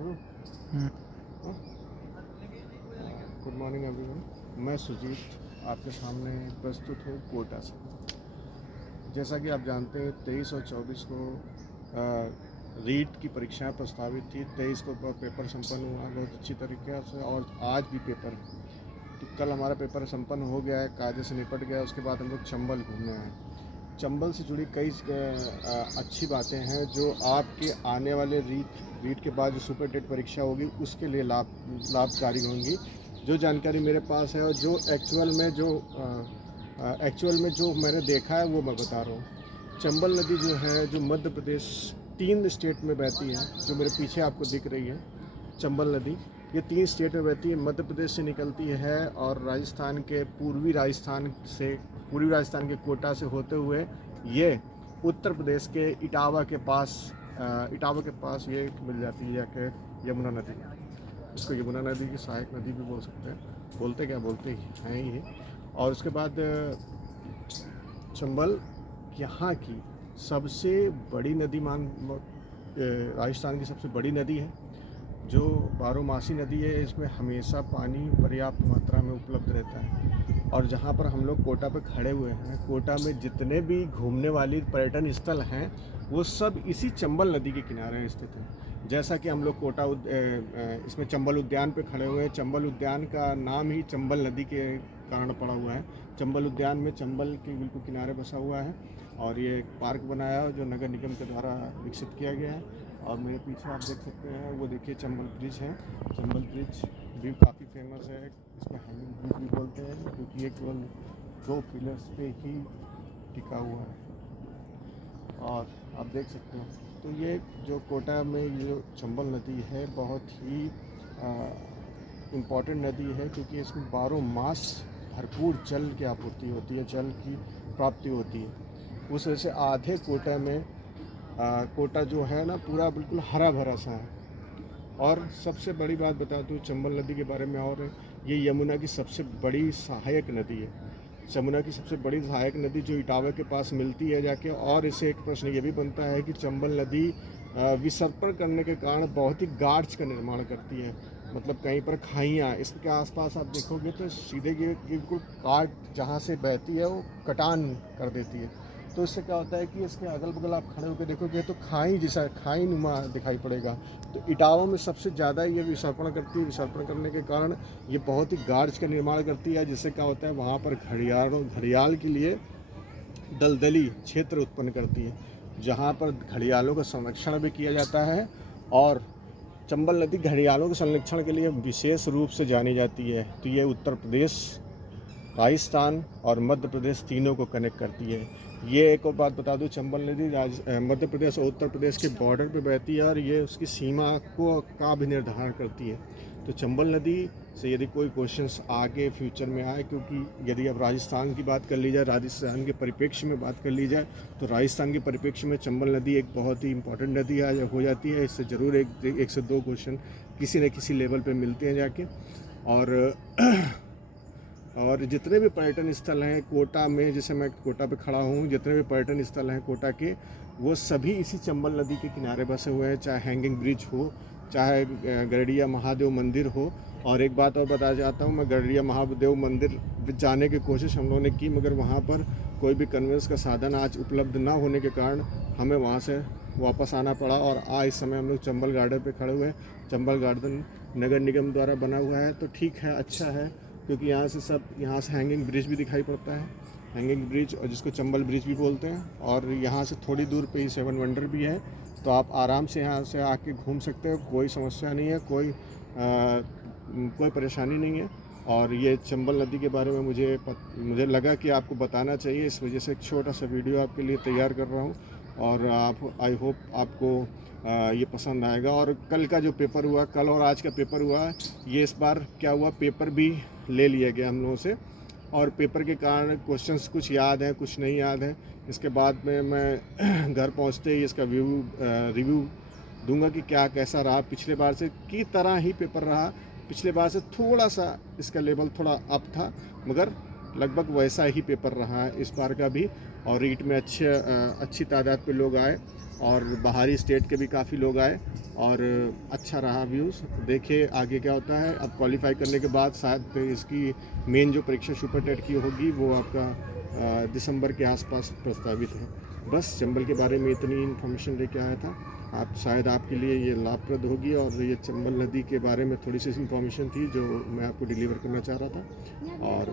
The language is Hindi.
Good morning everyone. मैं सुजीत आपके सामने प्रस्तुत हूँ कोटा से। जैसा कि आप जानते हैं 23 और 24 को रीट की परीक्षाएं प्रस्तावित थी। 23 को पेपर संपन्न हुआ बहुत अच्छी तरीके से, और आज भी पेपर है। तो कल हमारा पेपर संपन्न हो गया है, कायदे से निपट गया। उसके बाद हम लोग चंबल घूमने आए। चंबल से जुड़ी कई अच्छी बातें हैं जो आपके आने वाले रीट के बाद जो सुपर टेट परीक्षा होगी उसके लिए लाभकारी होंगी। जो जानकारी मेरे पास है और जो एक्चुअल में जो मैंने देखा है वो मैं बता रहा हूँ। चंबल नदी जो है, जो मध्य प्रदेश 3 स्टेट में बहती है, जो मेरे पीछे आपको दिख रही है चंबल नदी, ये 3 स्टेट में बहती है। मध्य प्रदेश से निकलती है और राजस्थान के पूर्वी राजस्थान के कोटा से होते हुए ये उत्तर प्रदेश के इटावा के पास ये मिल जाती है जाके यमुना नदी। इसको यमुना नदी की सहायक नदी भी बोल सकते हैं, बोलते ही हैं ये। और उसके बाद चंबल यहाँ की सबसे बड़ी नदी राजस्थान की सबसे बड़ी नदी है, जो बारहमासी नदी है। इसमें हमेशा पानी पर्याप्त मात्रा में उपलब्ध रहता है। और जहाँ पर हम लोग कोटा पे खड़े हुए हैं, कोटा में जितने भी घूमने वाली पर्यटन स्थल हैं वो सब इसी चंबल नदी के किनारे स्थित हैं। जैसा कि हम लोग इसमें चंबल उद्यान पे खड़े हुए हैं। चंबल उद्यान का नाम ही चंबल नदी के कारण पड़ा हुआ है। चंबल उद्यान में चंबल के बिल्कुल किनारे बसा हुआ है और ये एक पार्क बनाया है जो नगर निगम के द्वारा विकसित किया गया है। और मेरे पीछे आप देख सकते हैं, वो देखिए चंबल ब्रिज है। चंबल ब्रिज भी काफ़ी फेमस है। इसमें हैंगिंग ब्रिज भी बोलते हैं क्योंकि ये केवल 2 पिलर्स पे ही टिका हुआ है। और आप देख सकते हो, तो ये जो कोटा में ये जो चंबल नदी है बहुत ही इम्पॉर्टेंट नदी है, क्योंकि इसमें 12 मास भरपूर जल की आपूर्ति होती है, जल की प्राप्ति होती है। उस वजह से आधे कोटा में कोटा जो है ना पूरा बिल्कुल हरा भरा सा है। और सबसे बड़ी बात बता दूँ चंबल नदी के बारे में, और ये यमुना की सबसे बड़ी सहायक नदी है। यमुना की सबसे बड़ी सहायक नदी जो इटावा के पास मिलती है जाके। और इससे एक प्रश्न ये भी बनता है कि चंबल नदी विसर्पण करने के कारण बहुत ही गार्ज का निर्माण करती है। मतलब कहीं पर खाइयाँ, इसके आसपास आप देखोगे तो सीधे बिल्कुल काट जहाँ से बहती है वो कटान कर देती है। तो इससे क्या होता है कि इसके अगल बगल आप खड़े होकर देखोगे तो खाई नुमा दिखाई पड़ेगा। तो इटावा में सबसे ज़्यादा ये विसर्पण करती है। विसर्पण करने के कारण ये बहुत ही गार्ज का निर्माण करती है, जिससे क्या होता है वहाँ पर घड़ियाल के लिए दलदली क्षेत्र उत्पन्न करती है, जहाँ पर घड़ियालों का संरक्षण भी किया जाता है। और चंबल नदी घड़ियालों के संरक्षण के लिए विशेष रूप से जानी जाती है। तो ये उत्तर प्रदेश, राजस्थान और मध्य प्रदेश तीनों को कनेक्ट करती है। ये एक और बात बता दूं, चंबल नदी मध्य प्रदेश और उत्तर प्रदेश के बॉर्डर पे बहती है और ये उसकी सीमा का भी निर्धारण करती है। तो चंबल नदी से यदि कोई क्वेश्चंस आगे फ्यूचर में आए, क्योंकि यदि अब राजस्थान की बात कर ली जाए, राजस्थान के परिप्रेक्ष्य में बात कर ली जाए, तो राजस्थान के परिप्रेक्ष्य में चंबल नदी एक बहुत ही इंपॉर्टेंट नदी हो जाती है। इससे ज़रूर एक से दो क्वेश्चन किसी न किसी लेवल पर मिलते हैं जाके। और जितने भी पर्यटन स्थल हैं कोटा में, जैसे मैं कोटा पे खड़ा हूँ, जितने भी पर्यटन स्थल हैं कोटा के, वो सभी इसी चंबल नदी के किनारे बसे हुए हैं। चाहे हैंगिंग ब्रिज हो, चाहे गरड़िया महादेव मंदिर हो। और एक बात और बता जाता हूँ, मैं गरड़िया महादेव मंदिर जाने की कोशिश हम लोगों ने की, मगर वहाँ पर कोई भी कन्वेंस का साधन आज उपलब्ध ना होने के कारण हमें वहाँ से वापस आना पड़ा। और आज इस समय हम लोग चंबल गार्डन पे खड़े हुए हैं। चंबल गार्डन नगर निगम द्वारा बना हुआ है, तो ठीक है, अच्छा है, क्योंकि यहाँ से हैंगिंग ब्रिज भी दिखाई पड़ता है, हैंगिंग ब्रिज, और जिसको चंबल ब्रिज भी बोलते हैं। और यहाँ से थोड़ी दूर पे ही 7 वंडर भी है, तो आप आराम से यहाँ से आके घूम सकते हो। कोई समस्या नहीं है, कोई परेशानी नहीं है। और ये चंबल नदी के बारे में मुझे लगा कि आपको बताना चाहिए, इस वजह से एक छोटा सा वीडियो आपके लिए तैयार कर रहा हूँ। और आई होप आपको ये पसंद आएगा। और कल का जो पेपर हुआ, कल और आज का पेपर हुआ, ये इस बार क्या हुआ, पेपर भी ले लिया गया हम लोगों से। और पेपर के कारण क्वेश्चंस कुछ याद हैं, कुछ नहीं याद हैं। इसके बाद में मैं घर पहुंचते ही इसका रिव्यू दूंगा कि क्या कैसा रहा। पिछले बार से की तरह ही पेपर रहा, पिछले बार से थोड़ा सा इसका लेवल थोड़ा अप था, मगर लगभग वैसा ही पेपर रहा है इस बार का भी। और रीट में अच्छी तादाद पे लोग आए और बाहरी स्टेट के भी काफ़ी लोग आए और अच्छा रहा व्यूज़। देखिए आगे क्या होता है। अब क्वालिफाई करने के बाद शायद इसकी मेन जो परीक्षा सुपर टेट की होगी वो आपका दिसंबर के आसपास प्रस्तावित है। बस चंबल के बारे में इतनी इन्फॉर्मेशन लेके आया था। आप शायद आपके लिए ये लाभप्रद होगी और ये चंबल नदी के बारे में थोड़ी सी इन्फॉर्मेशन थी जो मैं आपको डिलीवर करना चाह रहा था। और